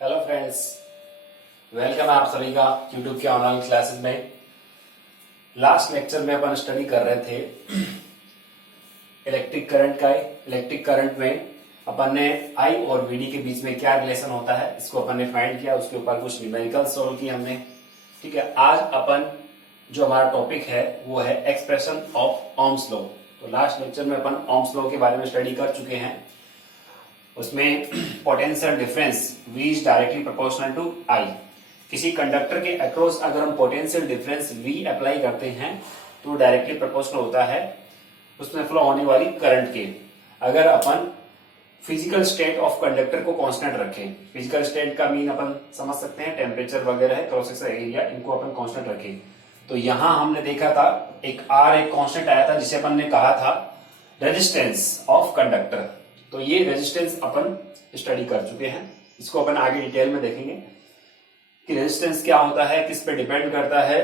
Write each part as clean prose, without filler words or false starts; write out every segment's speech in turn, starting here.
Hello friends, welcome है आप सभी का यूट्यूब के ऑनलाइन क्लासेस में। लास्ट लेक्चर में अपन स्टडी कर रहे थे इलेक्ट्रिक करंट का। इलेक्ट्रिक करंट में अपन ने आई और वीडी के बीच में क्या रिलेशन होता है इसको अपन ने फाइंड किया, उसके ऊपर कुछ न्यूमेरिकल सोल्व किए हमने। ठीक है, आज अपन जो हमारा टॉपिक है वो है एक्सप्रेशन ऑफ ओम्स लॉ। तो लास्ट लेक्चर में अपन ओम्स लॉ के बारे में स्टडी कर चुके हैं। उसमें potential difference V is directly proportional to I। किसी कंडक्टर के अक्रॉस अगर हम पोटेंशियल डिफरेंस V अप्लाई करते हैं तो डायरेक्टली प्रोपोर्शनल होता है उसमें फ्लो होने वाली करंट के। अगर अपन फिजिकल स्टेट ऑफ कंडक्टर को कांस्टेंट रखें, फिजिकल स्टेट का मीन अपन समझ सकते हैं टेम्परेचर वगैरह है, क्रॉस सेक्शनल एरिया, इनको अपन कांस्टेंट रखें। तो यहां हमने देखा था एक R एक कांस्टेंट आया था जिसे अपन ने कहा था रेजिस्टेंस ऑफ कंडक्टर। तो ये रेजिस्टेंस अपन स्टडी कर चुके हैं, इसको अपन आगे डिटेल में देखेंगे कि रेजिस्टेंस क्या होता है, किस पे डिपेंड करता है,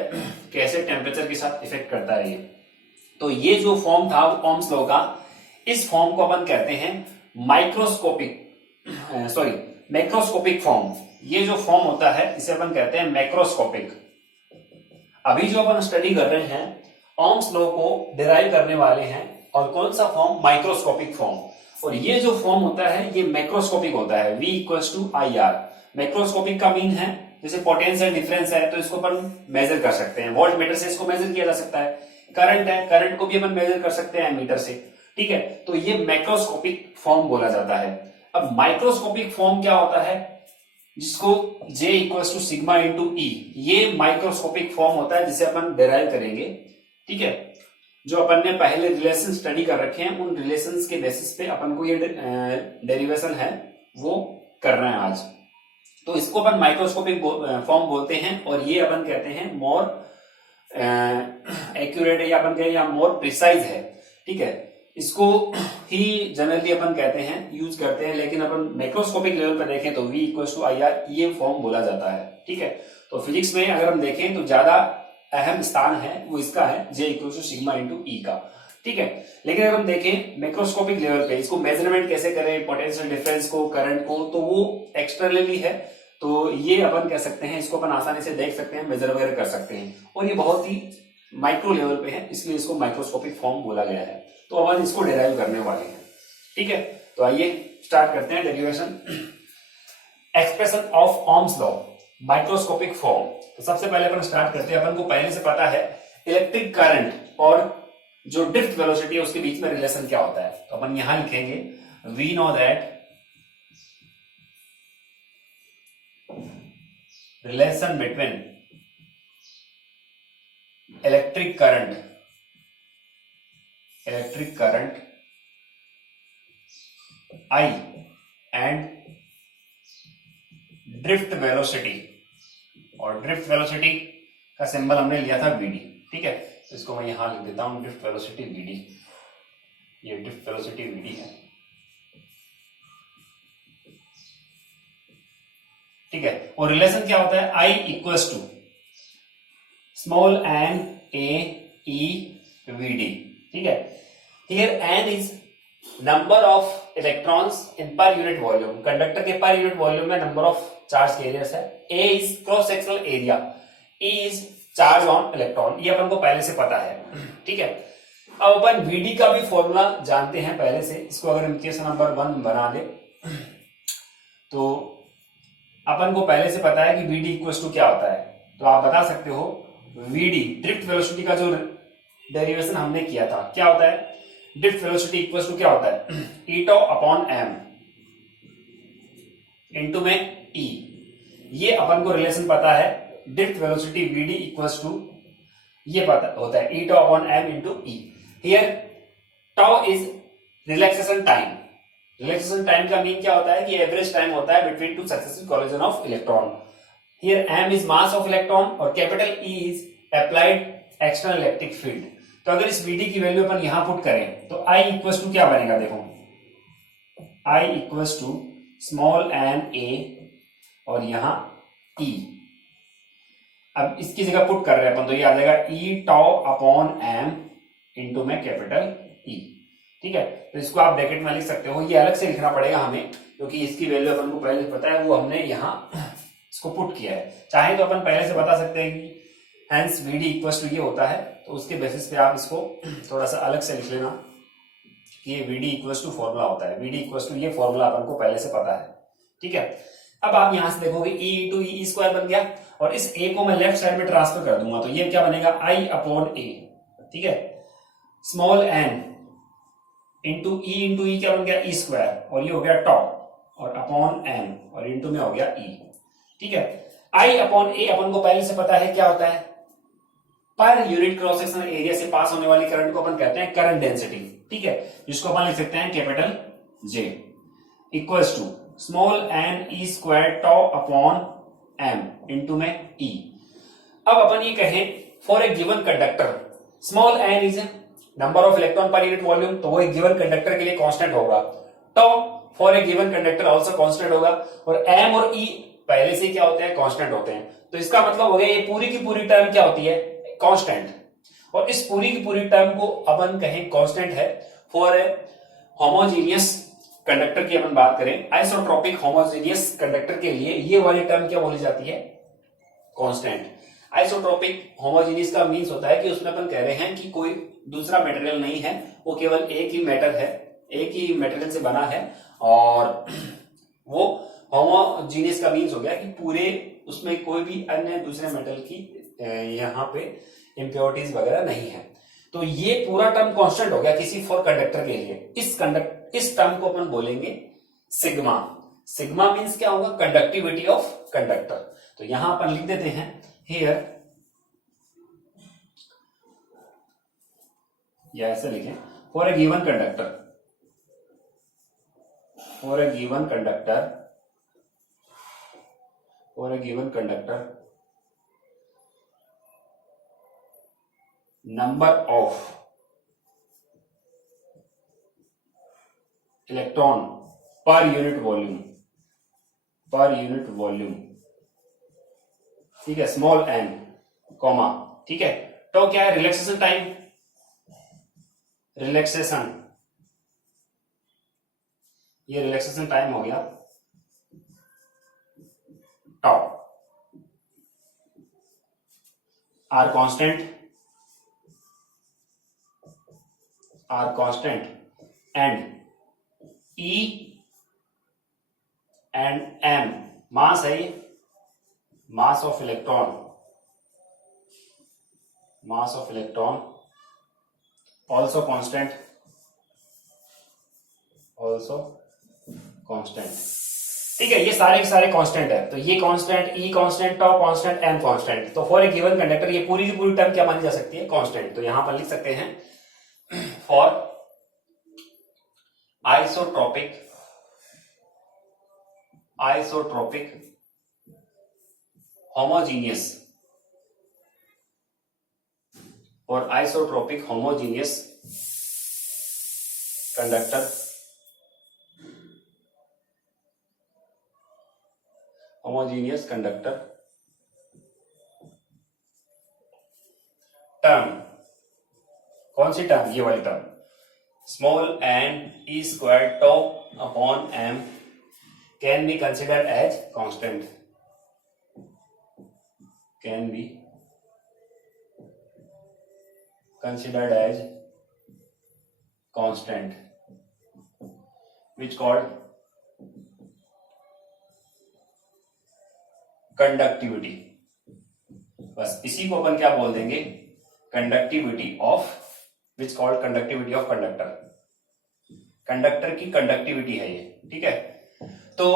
कैसे टेम्परेचर के साथ इफेक्ट करता है ये। तो ये जो फॉर्म था ओम्स लॉ का, इस फॉर्म को अपन कहते हैं मैक्रोस्कोपिक फॉर्म। ये जो फॉर्म होता है इसे अपन कहते हैं मैक्रोस्कोपिक। अभी जो अपन स्टडी कर रहे हैं ओम्स लॉ को डिराइव करने वाले हैं, और कौन सा फॉर्म? Microscopic form. और ये जो फॉर्म होता है ये मैक्रोस्कोपिक होता है, V equals to IR। Macroscopic का मीन है जैसे पोटेंशियल डिफरेंस है तो इसको अपन मेजर कर सकते हैं, वोल्ट मीटर से इसको मेजर किया जा सकता है। करंट है, करंट को भी अपन मेजर कर सकते हैं मीटर से। ठीक है, तो ये मैक्रोस्कोपिक फॉर्म बोला जाता है। अब माइक्रोस्कोपिक फॉर्म क्या होता है, जिसको J equals to sigma into E, ये माइक्रोस्कोपिक फॉर्म होता है जिसे अपन डिराइव करेंगे। ठीक है, जो अपन ने पहले रिलेशन स्टडी कर रखे हैं उन रिलेशंस के बेसिस पे अपन को ये डेरिवेशन है वो करना है आज। तो इसको अपन माइक्रोस्कोपिक फॉर्म बोलते हैं, और ये अपन कहते हैं मोर एक्यूरेट है, या अपन कहें या मोर प्रिसाइज है। ठीक है, इसको ही जनरली अपन कहते हैं, यूज करते हैं, लेकिन अपन मैक्रोस्कोपिक लेवल पर देखें तो V इक्वल्स टू IR ये फॉर्म बोला जाता है। ठीक है, तो फिजिक्स में अगर हम देखें तो ज्यादा अहम स्थान है वो इसका है J equal to sigma into E का। ठीक है, लेकिन अगर हम देखें मैक्रोस्कोपिक लेवल पे इसको मेजरमेंट कैसे करें, पोटेंशियल डिफरेंस को, करंट को, तो वो एक्सटर्नली है। तो ये अपन कह सकते हैं, इसको अपन आसानी से देख सकते हैं, मेजर वगैरह कर सकते हैं, और ये बहुत ही माइक्रो लेवल पे है, इसलिए इसको माइक्रोस्कोपिक फॉर्म बोला गया है। तो अपन इसको डिराइव करने वाले हैं। ठीक है, तो आइए स्टार्ट करते हैं derivation. Expression of Ohm's law, microscopic form. तो सबसे पहले अपन स्टार्ट करते हैं, अपन को पहले से पता है इलेक्ट्रिक करंट और जो ड्रिफ्ट वेलोसिटी है उसके बीच में रिलेशन क्या होता है। तो अपन यहां लिखेंगे we know that relation between electric current I and drift velocity, और ड्रिफ्ट वेलोसिटी का सिंबल हमने लिया था VD। ठीक है, तो इसको मैं यहां लिख देता हूं ड्रिफ्ट वेलोसिटी VD। ये ड्रिफ्ट वेलोसिटी VD है। ठीक है, और रिलेशन क्या होता है? I equals to small n a e VD। ठीक है, here n is number of electrons in per unit volume. Conductor के पर यूनिट वॉल्यूम में नंबर ऑफ चार्ज कैरियर्स है। A is cross sectional area, E is charge on electron, ये अपन को पहले से पता है। ठीक है, अब अपन VD का भी फॉर्मूला जानते हैं पहले से, इसको अगर इक्वेशन नंबर 1 बना दे तो अपन को पहले से पता है कि VD इक्वल्स टू क्या होता है। तो आप बता सकते हो VD ड्रिफ्ट वेलोसिटी का जो डेरिवेशन हमने किया था क्या होता है, ड्रिफ्ट वेलोसिटी इक्वल्स टू क्या होता है, E tau upon m into में E। ये अपन को रिलेशन पता है, drift velocity VD equals to ये पता होता है E tau upon m into E। Here tau is relaxation time. Relaxation time का मीन क्या होता है कि एवरेज टाइम होता है between two successive collision of electron. Here m is mass of electron और capital E is applied external electric field. तो अगर इस VD की वैल्यू अपन यहां पुट करें तो I इक्वल्स टू क्या बनेगा, देखो I equals to small n a और यहां E। अब इसकी जगह पुट कर रहे हैं अपन तो ये आ जाएगा E tau upon m into में कैपिटल E। ठीक है, तो इसको आप ब्रैकेट में लिख सकते हो, ये अलग से लिखना पड़ेगा हमें क्योंकि इसकी वैल्यू अपन को पहले पता है, वो हमने यहाँ इसको पुट किया है। चाहे तो अपन पहले से बता सकते हैं कि hence V D equal to ये होता है, तो उसके बेसिस पे आप इसको थोड़ा सा अलग से लिख लेना कि ये V D equal to formula होता है। वी डी इक्वल टू ये फॉर्मूला अपन को पहले से पता है, ठीक है। अब आप यहां से देखोगे ई इंटू ई स्क्वायर बन गया, और इस ए को मैं लेफ्ट साइड में ट्रांसफर कर दूंगा, तो ये क्या बनेगा आई अपॉन ए, ठीक है। स्मॉल एन इंटू ई क्या बन गया ई स्क्वायर, और ये हो गया टॉप, और अपॉन एन, और इंटू में हो गया ई, ठीक है। आई अपॉन ए अपन को पहले से पता है क्या होता है, per unit cross section area से पास होने वाली करंट को अपन कहते हैं करंट डेंसिटी, ठीक है, जिसको अपन लिख सकते हैं capital J equals to small N E square tau upon M into में ई। अब अपन ये कहें for a given conductor, small N is number of electron per unit volume, तो वो एक गिवन कंडक्टर के लिए कांस्टेंट होगा। Tau for a given conductor also constant होगा, और एम और ई पहले से क्या होते हैं, कांस्टेंट होते हैं। तो इसका मतलब हो गया ये पूरी की पूरी टर्म क्या होती है, कांस्टेंट, और इस पूरी की पूरी टर्म को अपन कहें कांस्टेंट है। फॉर ए होमोजीनियस कंडक्टर की अपन बात करें, आइसोट्रोपिक होमोजीनियस कंडक्टर के लिए ये वाली टर्म क्या बोली जाती है, कांस्टेंट। आइसोट्रोपिक होमोजीनियस का मींस होता है कि उसमें अपन कह रहे हैं कि कोई दूसरा मटेरियल नहीं है, वो केवल एक ही मैटर है, एक ही मटेरियल से बना है, और वो होमोजीनियस का मींस हो गया कि पूरे उसमें कोई भी अन्य दूसरे मेटल की यहाँ पे इम्प्योरिटीज वगैरह नहीं है। तो ये पूरा टर्म कांस्टेंट हो गया किसी फॉर कंडक्टर के लिए। इस टर्म को अपन बोलेंगे सिग्मा। सिग्मा मींस क्या होगा, कंडक्टिविटी ऑफ कंडक्टर। तो यहां अपन लिख देते हैं हियर, या ऐसे लिखें for a given conductor, for a given conductor, for a given conductor number of electron per unit volume, per unit volume, ठीक है, स्मॉल एन कॉमा, ठीक है। तो क्या है, रिलैक्सेशन टाइम, रिलैक्सेशन, ये रिलैक्सेशन टाइम हो गया tau, are constant, are constant, and E and M mass है, mass of electron, mass of electron also constant, also constant, ठीक है। ये सारे के सारे कांस्टेंट है, तो ये कांस्टेंट, ई कांस्टेंट, टॉ कांस्टेंट, एम कांस्टेंट। तो फॉर ए गिवन कंडक्टर ये पूरी की पूरी टर्म क्या मानी जा सकती है, कांस्टेंट। तो यहां पर लिख सकते हैं for isotropic homogeneous, or isotropic homogeneous conductor, homogeneous conductor term, कौन सी टर्म, ये वाली term, small N E square tau upon M can be considered as constant, can be considered as constant which called conductivity. बस इसी को अपन क्या बोल देंगे, conductivity of, which called conductivity of conductor. Conductor की कंडक्टिविटी है ये, ठीक है। तो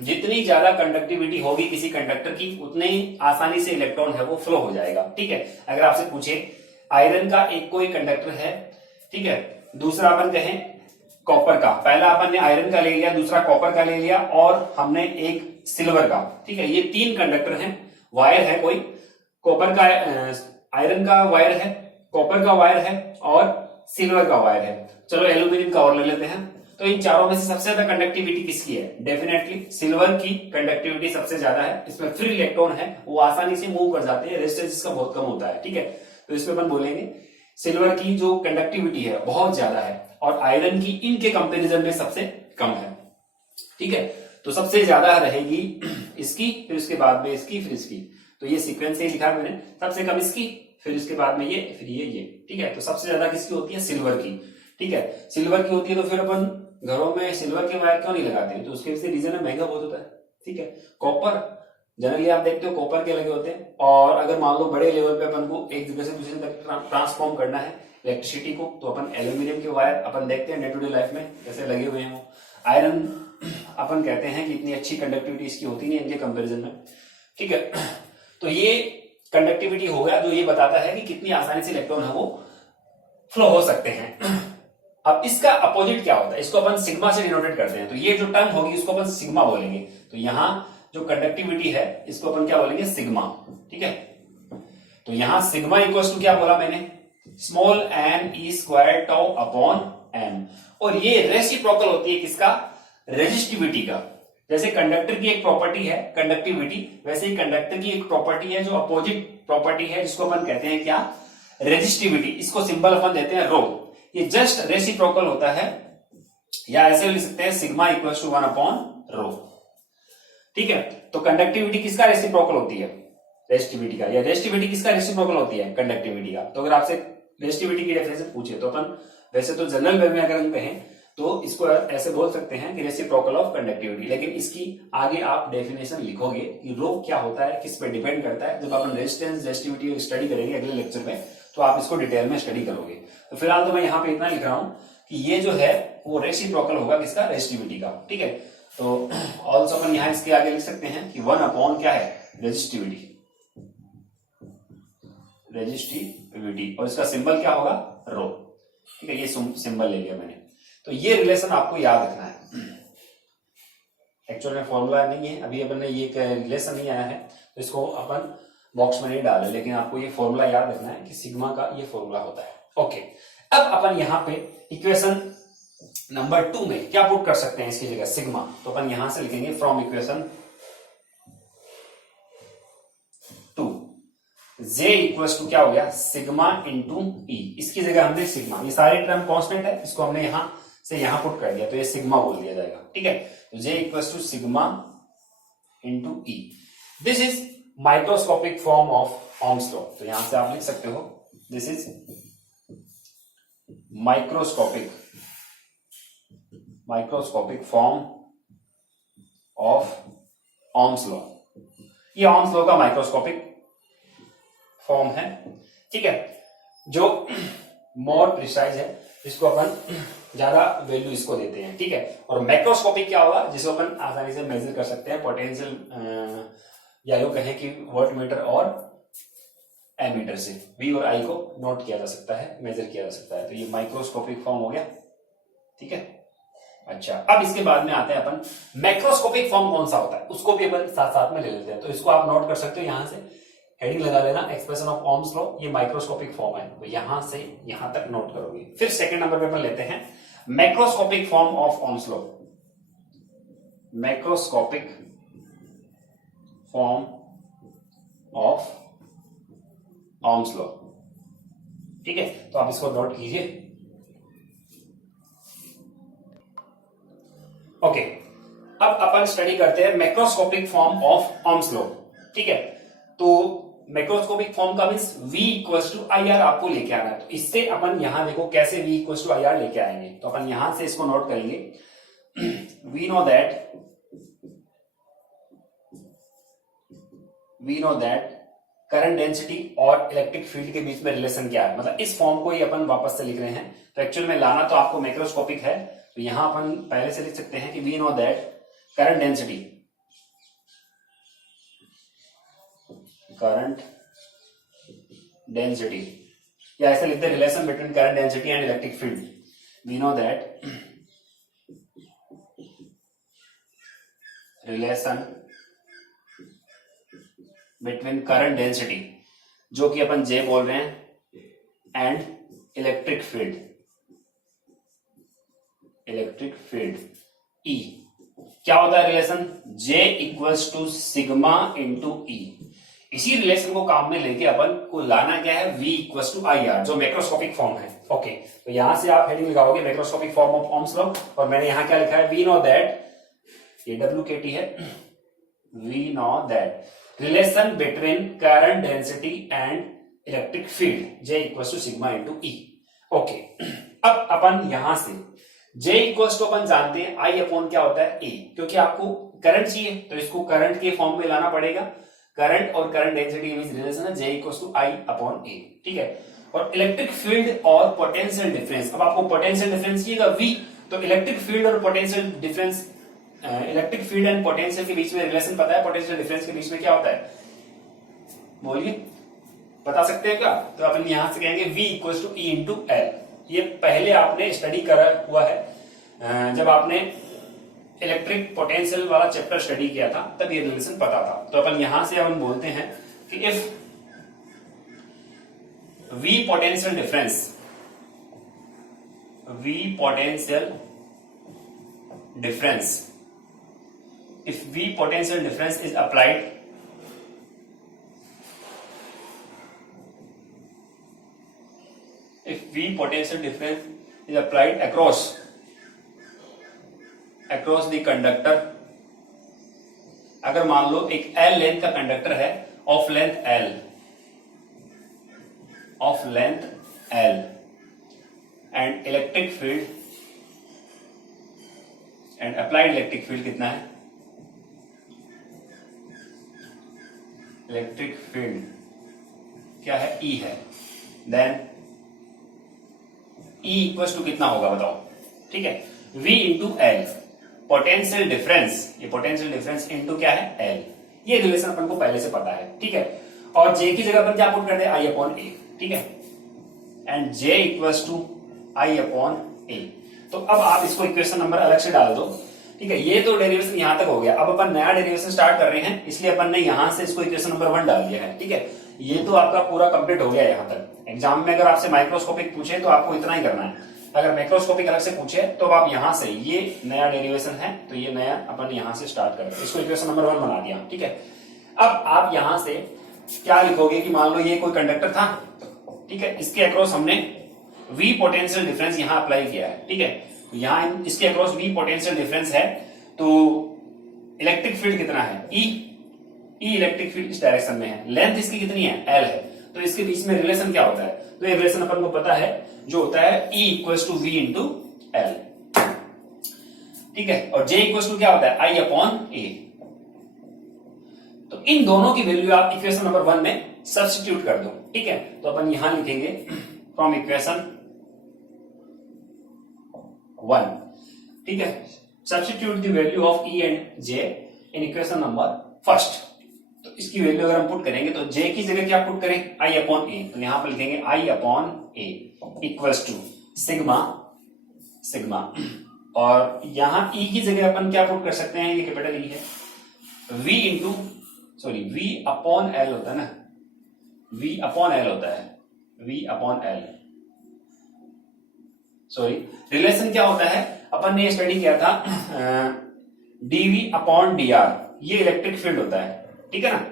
जितनी ज्यादा कंडक्टिविटी होगी किसी कंडक्टर की, उतने ही आसानी से इलेक्ट्रॉन है वो फ्लो हो जाएगा, ठीक है। अगर आपसे पूछे आयरन का एक कोई कंडक्टर है, ठीक है, दूसरा अपन कहें कॉपर का, पहला अपन ने आयरन का ले लिया, दूसरा कॉपर का ले लिया, और हमने एक सिल्वर का, ठीक है। ये तीन कंडक्टर हैं, वायर है कोई, कॉपर का, आयरन का वायर है, कॉपर का वायर है, और सिल्वर का वायर है। चलो एल्यूमिनियम का और ले लेते हैं। तो इन चारों में से सबसे ज्यादा कंडक्टिविटी किसकी है, डेफिनेटली सिल्वर की कंडक्टिविटी सबसे ज्यादा है। इसमें फ्री इलेक्ट्रॉन है, वो आसानी से मूव कर जाते हैं, रेजिस्टेंस इसका बहुत कम होता है, ठीक है। तो इसमें अपन बोलेंगे सिल्वर की जो कंडक्टिविटी है बहुत ज्यादा है। और आयरन की इनके कंपैरिजन में सबसे कम है। ठीक है, तो सबसे ज्यादा रहेगी इसकी, फिर उसके बाद में इसकी, फिर इसकी। तो ये सीक्वेंस से लिखा मैंने, सबसे कम इसकी, फिर उसके बाद में ये, फिर ये। ठीक है, तो सबसे ज्यादा किसकी होती है? सिल्वर की। ठीक है, सिल्वर की होती है, तो फिर अपन घरों में सिल्वर के वायर क्यों नहीं लगाते? तो उसके रीजन है महंगा बहुत होता है। ठीक है, कॉपर जनरली आप देखते हो कॉपर के लगे होते हैं, और अगर मान लो बड़े लेवल पे अपन को एक जगह से दूसरी तक ट्रांसफॉर्म करना है इलेक्ट्रिसिटी को, तो अपन एल्यूमिनियम के वायर अपन देखते हैं डे टू डे लाइफ में जैसे लगे हुए हैं वो। आयरन अपन कहते हैं कि इतनी अच्छी कंडक्टिविटी इसकी होती नहीं इनके कंपेरिजन में। ठीक है, तो ये कंडक्टिविटी हो गया जो ये बताता है कि कितनी आसानी से इलेक्ट्रॉन है वो फ्लो हो सकते हैं। अब इसका अपोजिट क्या होता है? इसको अपन सिग्मा से डिनोटेट करते हैं, तो ये जो टर्म होगी उसको अपन सिग्मा बोलेंगे। तो यहां जो कंडक्टिविटी है इसको अपन क्या बोलेंगे? सिग्मा। ठीक है, तो यहां सिग्मा इक्वल्स टू क्या बोला मैंने? Small M E square tau upon M, और ये रेसिप्रोकल होती है किसका? रेजिस्टिविटी का। जैसे कंडक्टर की एक प्रॉपर्टी है कंडक्टिविटी, वैसे ही कंडक्टर की एक प्रॉपर्टी है जो अपोजिट प्रॉपर्टी है, जिसको अपन कहते हैं क्या? रेजिस्टिविटी। इसको सिंबल अपन देते हैं रो। ये जस्ट रेसिप्रोकल होता है, या ऐसे लिख सकते हैं sigma equals to 1 upon rho. ठीक है, तो कंडक्टिविटी किसका रेसिप्रोकल होती है? रेजिस्टिविटी का। या रेजिस्टिविटी किसका रेसिप्रोकल होती है? कंडक्टिविटी का। तो अगर आपसे रेजिस्टिविटी की डेफिनेशन पूछे तो अपन वैसे तो जनरल वे में अगर हम कहें तो इसको ऐसे बोल सकते हैं कि रेसिप्रोकल ऑफ कंडक्टिविटी, लेकिन इसकी आगे आप डेफिनेशन लिखोगे कि रो क्या होता है, किस पे डिपेंड करता है। जब अपन रेजिस्टेंस रेजिस्टिविटी स्टडी करेंगे अगले लेक्चर में, तो आप इसको डिटेल में स्टडी करोगे। तो फिलहाल तो मैं यहाँ पे इतना लिख रहा हूं कि ये जो है वो रेसिप्रोकल होगा किसका? रेजिस्टिविटी का। ठीक है, तो ऑल्सो अपन यहाँ इसके आगे लिख सकते हैं कि 1 अपॉन क्या है? रेजिस्टिविटी। रेजिस्टिविटी, और इसका सिंबल क्या होगा? रो। ठीक है, ये सिंबल ले लिया मैंने। तो ये रिलेशन आपको याद रखना है। एक्चुअल में फॉर्मूला नहीं है, अभी अपन ने ये रिलेशन नहीं आया है तो इसको अपन बॉक्स में नहीं डाले, लेकिन आपको ये फॉर्मूला याद रखना है कि सिग्मा का ये फॉर्मूला होता है। ओके, अब अपन यहाँ पे इक्वेशन नंबर 2 में क्या पुट कर सकते हैं इसकी जगह? सिग्मा। तो अपन यहां से लिखेंगे from equation 2 J equals to क्या हो गया? Sigma into E. इसकी जगह हमने सिग्मा, ये सारे टर्म कांस्टेंट है, इसको हमने यहां से यहां पुट कर दिया तो ये सिग्मा बोल दिया जाएगा। ठीक है, तो J equals to sigma into E. This is microscopic form of Ohm's law. तो यहां से आप लिख सकते हो this is microscopic form of Ohm's law. ये ओम्स लॉ का माइक्रोस्कोपिक फॉर्म है। ठीक है, जो मोर प्रिसाइज है, इसको अपन ज्यादा वैल्यू इसको देते हैं। ठीक है, और मैक्रोस्कोपिक क्या होगा? जिसको अपन आसानी से मेजर कर सकते हैं पोटेंशियल, या यूं कहें कि वोल्टमीटर और एमीटर से V और I को नोट किया जा सकता है, मेजर किया जा सकता है। तो ये माइक्रोस्कोपिक फॉर्म हो गया। ठीक है, अच्छा, अब इसके बाद में आते हैं अपन मैक्रोस्कोपिक फॉर्म कौन सा होता है, उसको भी अपन साथ साथ में ले लेते हैं। तो इसको आप नोट कर सकते हो, यहां से हेडिंग लगा लेना एक्सप्रेशन ऑफ ओम्स लॉ, ये माइक्रोस्कोपिक फॉर्म है, तो यहां से यहां तक नोट करोगे। फिर सेकंड नंबर पे अपन लेते हैं macroscopic form of Ohm's law. Macroscopic form of Ohm's law. ठीक है, तो आप इसको नोट कीजिए। ओके, अब अपन स्टडी करते हैं macroscopic form of Ohm's law. ठीक है, तो मैक्रोस्कोपिक फॉर्म का means V equals to I R आपको लेके आना है। तो इससे अपन यहां देखो कैसे V equals to I R लेके आएंगे। तो अपन यहां से इसको नोट करेंगे। We know that current density और इलेक्ट्रिक फील्ड के बीच में रिलेशन क्या है, मतलब इस फॉर्म को ही अपन वापस से लिख रहे हैं। तो एक्चुअल में लाना तो आपको मैक्रोस्कोपिक है, तो यहां अपन पहले से लिख सकते हैं कि we know that current density, या ऐसे लिखते हैं relation between current density and electric field. We know that relation between current density, जो कि अपन J बोल रहे हैं, एंड इलेक्ट्रिक फील्ड E। क्या होता है relation? J equals to sigma into E। इसी रिलेशन को काम में लेके अपन को लाना क्या है? V equals to I R, जो मैक्रोस्कोपिक फॉर्म है। ओके, तो यहां से आप हेडिंग लगाओगे macroscopic form of Ohm's law, और मैंने यहां क्या लिखा है, वी नो दैट, ये WKT है, we know that relation between current density and electric field J equal to sigma into E. ओके, अब अपन यहां से J इक्वल टू अपन जानते हैं I अपॉन क्या होता है A, क्योंकि आपको करंट चाहिए तो इसको करंट के फॉर्म में लाना पड़ेगा। करंट और करंट डेंसिटी के बीच रिलेशन है J equal to I upon A, ठीक है। और इलेक्ट्रिक फील्ड और पोटेंशियल डिफरेंस, अब आपको पोटेंशियल डिफरेंस चाहिएगा V, तो इलेक्ट्रिक फील्ड और potential difference, electric field and potential के बीच में रिलेशन पता है, पोटेंशियल डिफरेंस के बीच में क्या होता है, बोलिए, बता सकते हैं क्या? तो अपन यहां से कहेंगे V equal to E into L। ये पहले आपने स्टडी करा हुआ है, जब आपने इलेक्ट्रिक पोटेंशियल वाला चैप्टर स्टडी किया था तब ये रिलेशन पता था। तो अपन यहां से अपन बोलते हैं कि if V potential difference, V potential difference, if V potential difference is applied, if V potential difference is applied across the conductor, अगर मान लो एक L लेंथ का कंडक्टर है, of length L and electric field and applied electric field कितना है, electric field क्या है, E है, देन E इक्वल टू कितना होगा बताओ, ठीक है, V into L, potential difference, ये पोटेंशियल डिफरेंस इंटू क्या है, L। ये रिलेशन अपन को पहले से पता है, ठीक है। और J की जगह अपन क्या पुट कर दे, I अपॉन A, ठीक है, and J equal to I upon A। तो अब आप इसको इक्वेशन नंबर अलग से डाल दो, ठीक है। ये तो डेरिवेशन यहां तक हो गया, अब अपन नया डेरिवेशन स्टार्ट कर रहे हैं, इसलिए अपन ने यहां से इसको इक्वेशन नंबर 1 डाल दिया है, ठीक है। ये तो आपका पूरा कंप्लीट हो गया यहां तक। एग्जाम में अगर आपसे माइक्रोस्कोपिक पूछे तो आपको इतना ही करना है, अगर मैक्रोस्कोपिक अलग से पूछे तो आप यहां से, ये नया डेरिवेशन है तो ये नया अपन यहां से स्टार्ट करें, इसको इक्वेशन नंबर 1 बना दिया, ठीक है। अब आप यहां से क्या लिखोगे कि मान लो ये कोई कंडक्टर था, ठीक है, इसके अक्रॉस हमने V पोटेंशियल डिफरेंस यहां अप्लाई किया है, ठीक है। तो यहां इसके अक्रॉस V पोटेंशियल डिफरेंस है, तो इलेक्ट्रिक फील्ड कितना है, E इलेक्ट्रिक फील्ड इस डायरेक्शन में है, लेंथ इसकी कितनी है, L है, तो इसके बीच में रिलेशन क्या होता है, तो ये रिलेशन अपन को पता है, जो होता है E equal to V into L, ठीक है। और J इक्वल टू क्या होता है, I अपॉन A। तो इन दोनों की वैल्यू आप इक्वेशन नंबर 1 में सब्स्टिट्यूट कर दो, ठीक है। तो अपन यहां लिखेंगे फ्रॉम इक्वेशन 1, ठीक है, substitute the value of E and J in equation number 1। तो इसकी वैल्यू अगर हम पुट करेंगे तो J की जगह क्या पुट करें, I अपॉन A, तो यहां पर लिखेंगे I upon A equals to sigma, और यहां E की जगह अपन क्या पुट कर सकते हैं, ये कैपिटल E है, V अपॉन L होता है ना, V अपॉन L होता है, V अपॉन L, रिलेशन क्या होता है, अपन ने स्टडी किया था dV अपॉन dr, ये इलेक्ट्रिक फील्ड होता है, ठीक है ना।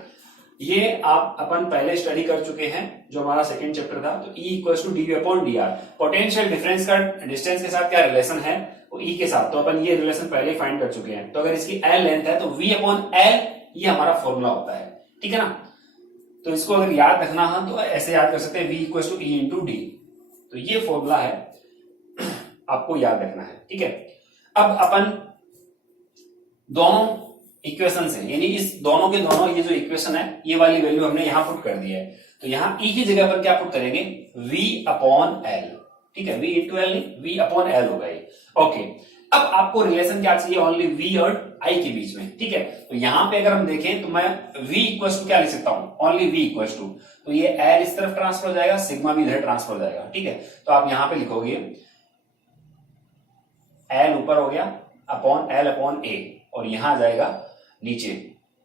ये आप अपन पहले स्टडी कर चुके हैं, जो हमारा सेकंड चैप्टर था। तो E equal to dV upon dr, potential difference का डिस्टेंस के साथ क्या रिलेशन है, वो E के साथ, तो अपन ये रिलेशन पहले फाइंड कर चुके हैं। तो अगर इसकी L लेंथ है तो V अपॉन L ये हमारा फॉर्मूला होता है, ठीक है ना। तो इसको अगर याद रखना है तो ऐसे याद कर सकते हैं, V equal to E into D, तो ये फॉर्मूला है, आपको याद रखना है, ठीक है। अब अपन दोनों इक्वेशन से, यानी इस दोनों के दोनों, ये जो इक्वेशन है ये वाली वैल्यू हमने यहां पुट कर दी है, तो यहां E की जगह पर क्या पुट करेंगे, V अपॉन L, ठीक है, V इंटू L नहीं, V अपॉन L होगा ये, ओके। अब आपको रिलेशन क्या चाहिए, ओनली V और I के बीच में, ठीक है। तो यहां पे अगर हम देखें तो मैं V इक्वल टू क्या लिख सकता हूं, ओनली V इक्वल टू, तो ये L इस तरफ ट्रांसफर हो जाएगा, सिग्मा भी इधर ट्रांसफर हो जाएगा, ठीक है। तो आप यहां पे लिखोगे L ऊपर हो गया अपॉन L अपॉन A, और यहां जाएगा नीचे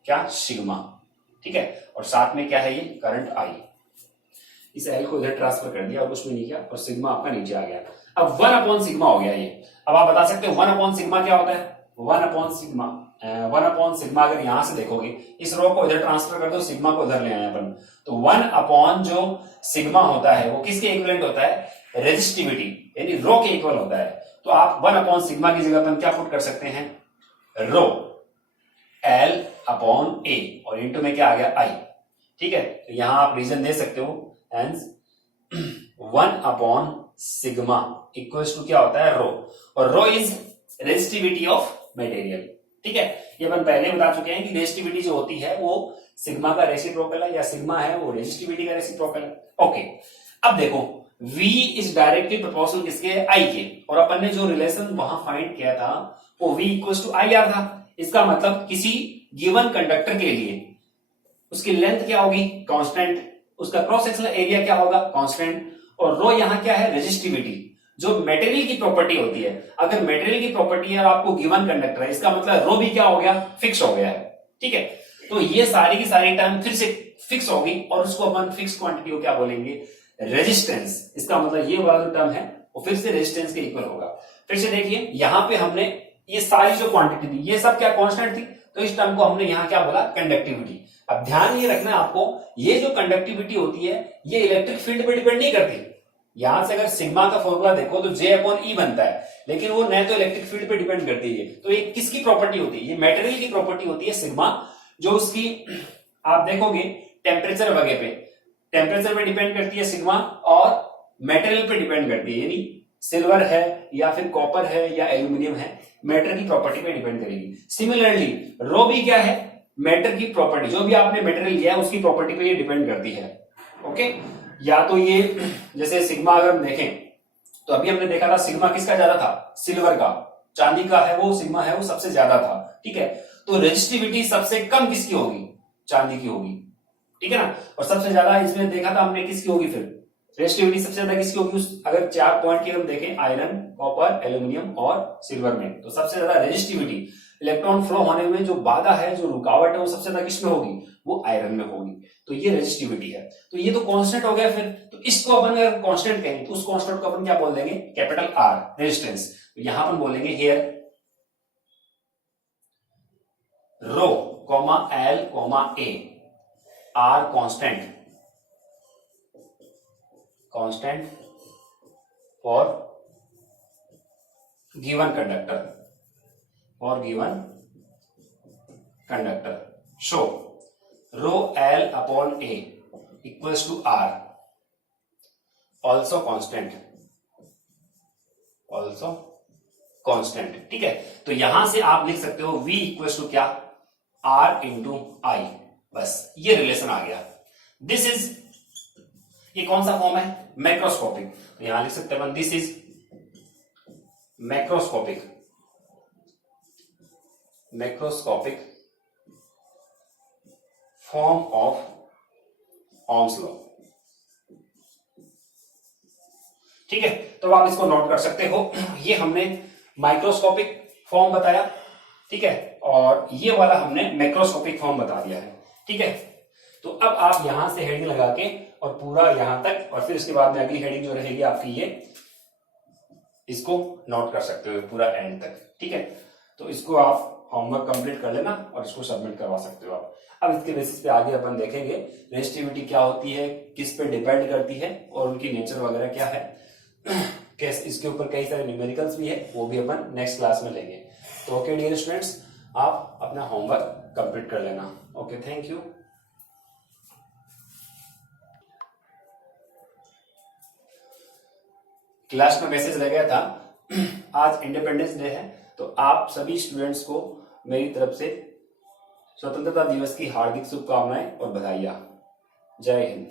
क्या, सिग्मा, ठीक है। और साथ में क्या है, ये करंट I, इस L को इधर ट्रांसफर कर दिया और कुछ भी नहीं किया, और सिग्मा आपका नीचे आ गया। अब 1 अपॉन सिग्मा हो गया ये। अब आप बता सकते हो 1 अपॉन सिग्मा क्या होता है, 1 अपॉन सिग्मा अगर यहां से देखोगे, इस रो को इधर ट्रांसफर कर दो, सिग्मा को इधर ले आए अपन, तो 1 अपॉन जो सिग्मा होता है वो किसके इक्विवेलेंट होता है, रेजिस्टिविटी यानी रो के इक्वल होता है। तो आप 1/सिग्मा की जगह पर क्या पुट कर सकते हैं, रो L/A और इंटू में क्या आ गया I। ठीक है, तो यहां आप रीजन दे सकते हो, हेंस 1/सिग्मा इक्वल्स टू क्या होता है, रो, और रो इज रेजिस्टिविटी ऑफ मटेरियल। ठीक है, ये अपन पहले बता चुके हैं कि रेजिस्टिविटी जो होती है वो सिग्मा का रेसिप्रोकल है, या सिग्मा है वो रेजिस्टिविटी का रेसिप्रोकल है। ओके, अब देखो V इज डायरेक्टली प्रोपोर्शनल किसके, I के, और अपन ने जो रिलेशन वहां फाइंड किया था वो V इक्वल्स टू IR था। इसका मतलब किसी गिवन कंडक्टर के लिए उसकी लेंथ क्या होगी, कांस्टेंट, उसका क्रॉस सेक्शनल एरिया क्या होगा, कांस्टेंट, और रो यहां क्या है, रेजिस्टिविटी, जो मटेरियल की प्रॉपर्टी होती है। अगर मटेरियल की प्रॉपर्टी है और आपको गिवन कंडक्टर है, इसका मतलब रो भी क्या हो गया, फिक्स हो गया है। ठीक है, तो ये सारी की सारी टर्म फिर से फिक्स होगी, और उसको अपन फिक्स क्वांटिटी को क्या बोलेंगे, रेजिस्टेंस। इसका मतलब ये वाला जो टर्म है वो फिर से रेजिस्टेंस के इक्वल होगा। फिर से देखिए, यहां पे हमने ये सारी जो क्वांटिटी थी ये सब क्या कांस्टेंट थी, तो इस टर्म को हमने यहां क्या बोला, कंडक्टिविटी। अब ध्यान ये रखना आपको, ये जो कंडक्टिविटी होती है ये इलेक्ट्रिक फील्ड पे डिपेंड नहीं करती। यहां से अगर सिग्मा का फॉर्मूला देखो तो J/E बनता है, लेकिन वो न तो इलेक्ट्रिक फील्ड पे डिपेंड करती है। तो ये किसकी प्रॉपर्टी होती है, ये मटेरियल की प्रॉपर्टी होती है सिग्मा, जो उसकी आप देखोगे टेम्परेचर वगैरह पे, टेम्परेचर पे डिपेंड करती है सिग्मा, और मटेरियल पे डिपेंड करती है, यानी सिल्वर है या फिर कॉपर है या एल्यूमिनियम है, मैटर की प्रॉपर्टी पे डिपेंड करेगी। सिमिलरली रो भी क्या है, मैटर की प्रॉपर्टी, जो भी आपने मटेरियल लिया है उसकी प्रॉपर्टी पे ये डिपेंड करती है। ओके, या तो ये जैसे सिग्मा अगर हम देखें तो अभी हमने देखा था सिग्मा किसका ज्यादा था, सिल्वर का, चांदी का है वो सिग्मा है वो सबसे ज्यादा था। ठीक है, तो रेजिस्टिविटी सबसे कम किसकी होगी, चांदी की होगी। ठीक है ना, और सबसे ज्यादा इसमें देखा था हमने किसकी होगी, फिर रेजिस्टिविटी सबसे ज्यादा किसकी होगी, अगर 4 पॉइंट की हम देखें, आयरन, कॉपर, एल्यूमिनियम और सिल्वर में, तो सबसे ज्यादा रेजिस्टिविटी, इलेक्ट्रॉन फ्लो होने में जो बाधा है, जो रुकावट है, वो सबसे ज्यादा किसमें होगी, वो आयरन में होगी। तो ये रेजिस्टिविटी है। तो ये तो कांस्टेंट हो गया। फिर तो इसको अपन अगर कांस्टेंट कहें तो उस कांस्टेंट को अपन क्या बोल देंगे, कैपिटल R, रेजिस्टेंस। तो यहां अपन बोलेंगे here rho comma L comma A are constant for given conductor, so rho L/A equals to R, also constant. ठीक है, तो यहां से आप लिख सकते हो V इक्वल्स टू क्या, R इंटू I, बस ये रिलेशन आ गया। दिस इज, ये कौन सा फॉर्म है, मैक्रोस्कोपिक। तो यहां लिख सकते हैं this is macroscopic form of Ohm's law. ठीक है, तो आप इसको नोट कर सकते हो। ये हमने माइक्रोस्कोपिक फॉर्म बताया, ठीक है, और ये वाला हमने मैक्रोस्कोपिक फॉर्म बता दिया है। ठीक है, तो अब आप यहां से हेडिंग लगा के और पूरा यहां तक, और फिर इसके बाद में अगली हेडिंग जो रहेगी आपकी ये, इसको नोट कर सकते हो पूरा एंड तक। ठीक है, तो इसको आप होमवर्क कंप्लीट कर लेना और इसको सबमिट करवा सकते हो आप। अब इसके बेसिस पे आगे अपन देखेंगे रेजिस्टिविटी क्या होती है, किस पे डिपेंड करती है और उनकी नेचर वगैरह क्या है। कैसे, इसके ऊपर कई सारे न्यूमेरिकल्स भी है, वो भी अपन नेक्स्ट क्लास में लेंगे। तो ओके डियर स्टूडेंट्स, आप अपना होमवर्क कंप्लीट कर लेना। Okay, thank you. क्लास में मैसेज रह गया था, आज इंडिपेंडेंस डे है, तो आप सभी स्टूडेंट्स को मेरी तरफ से स्वतंत्रता दिवस की हार्दिक शुभकामनाएं और बधाइयां। जय हिंद।